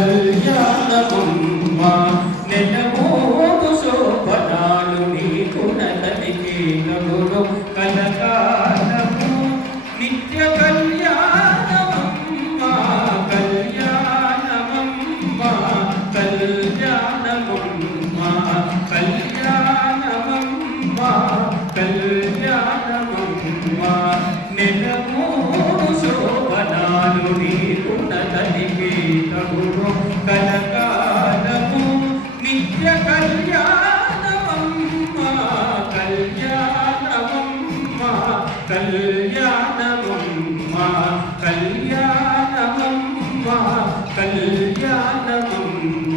కళ్యాణమమ్మ నెలమోడు శోభనాలు నీకు నతనికి నగును కలకాలము నిత్య కళ్యాణమమ్మ కళ్యాణమమ్మ కళ్యాణమమ్మ కళ్యాణమమ్మ కళ్యాణమమ్మ నెలమోడు శోభనాలు నీకు నతనికి నగును కలకాలము నిత్య కళ్యాణమమ్మ కళ్యాణమమ్మ కళ్యాణమమ్మ కళ్యాణమమ్మ కళ్యాణమమ్మ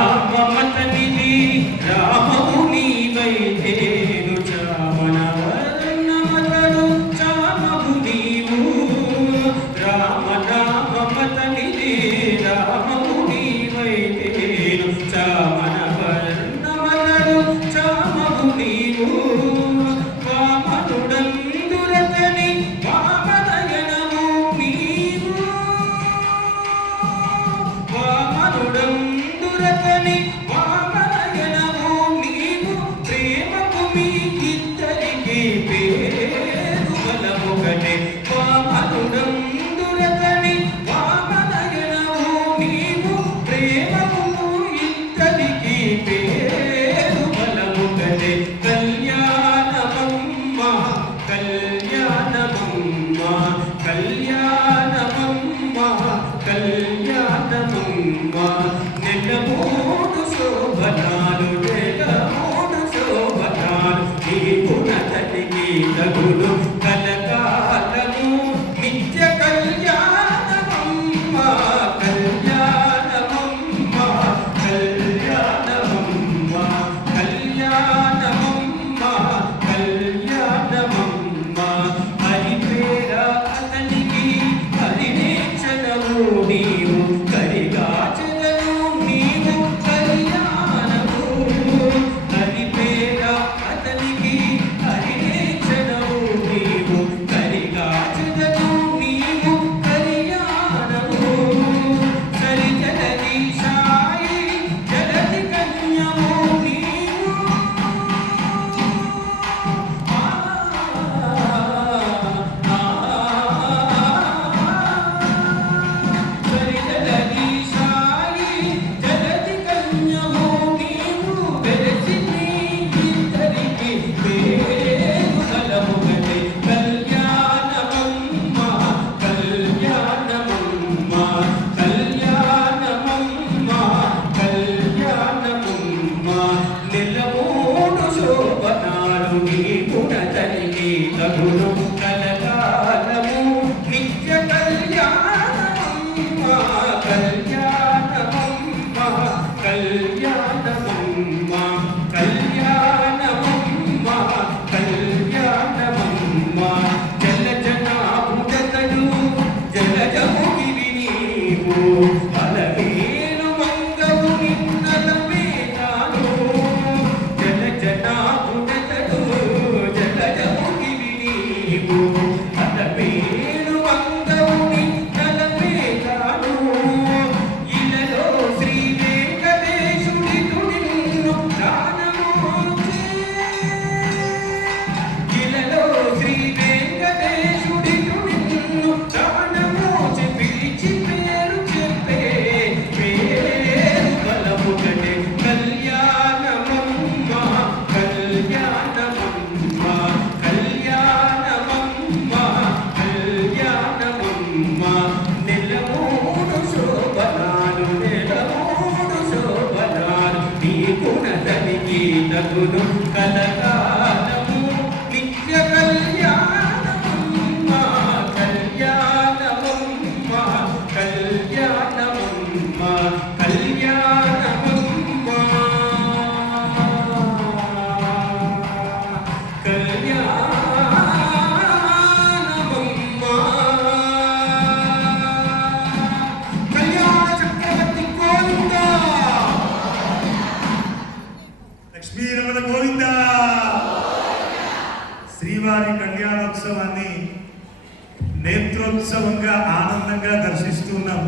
రామనామమతనిది రామము నీవైతేను చామనవర్ణమతడు చామము నీవు రామనామమతనిది రామము నీవైతేను చామనవర్ణమతడు చామము నీవు వామనుడందురతని వామనయనము నీవు వామనుడందురతని వామనయనము నీవు ప్రేమకు మీ ఇద్దరికి పేరు బలముకటే వామనుడందురతని వామనయనము నీవు ప్రేమకు ఇద్దరికి పేరు బలముకటే కళ్యాణమమ్మ కళ్యాణమమ్మ కళ్యాణమమ్మ కళ్యాణమమ్మ నెలమోడు శోభనాలు నెలమోడు శోభనాలు నీకు నతనికి తగును కలకాలము నిత్య కళ్యాణమమ్మ కళ్యాణమమ్మ కళ్యాణమమ్మ కళ్యాణమమ్మ కళ్యాణమమ్మ హరిపేర అతనికి హరినేచనము నీవు కరిగాచనము నీవు కళ్యాణము హరిపేర అతనికి హరినేచనము నీవు కరిగాచనము నీవు కళ్యాణము సరిజలది సాయి జలది కన్యము నీవు సరిజలది సాయి జలది కన్యము నీవు వెలసి నీ ఇద్దరికి పేరు బలముగటే కళ్యాణమమ్మ కళ్యాణమమ్మ కళ్యాణమమ్మ కళ్యాణమమ్మ నెలమోడు శోభనాలు నీకు నతనికి తగును కలకాలము నిత్య కళ్యాణమమ్మ కళ్యాణమమ్మ కళ్యాణమమ్మ కళ్యాణమమ్మ కళ్యాణమమ్మ జలజనాభుజతడు జలజముగిరి నీవు అలవేలు మంగవు నిన్నలవేదాను జలజనాభుజతడు జలజముగిరి నీవు అలవేలు మంగవు నిన్నలవేదాను ఇలలో శ్రీ వెంకటేశుడి నిన్ను ప్రాణమోచే ఇలలో శ్రీ వెంకటేశుడి నిన్ను ప్రాణమోచే పిలిచి పేరు చెప్పే పేరు బలముగటే కళ్యాణమమ్మ కళ్యాణమమ్మ కళ్యాణమమ్మ కళ్యాణమమ్మ నెలమోడు శోభనాలు నెలమోడు శోభనాలు నీకు నతనికి తగును కలకాలము నిత్య కళ్యాణమమ్మ కళ్యాణమమ్మ కళ్యాణమమ్మ కళ్యాణమమ్మ కళ్యాణమమ్మ కళ్యాణ చక్రవర్తి గోవిందా లక్ష్మీరమణ గోవింద శ్రీవారి కళ్యాణోత్సవాన్ని నేత్రోత్సవంగా ఆనందంగా దర్శిస్తున్నాం.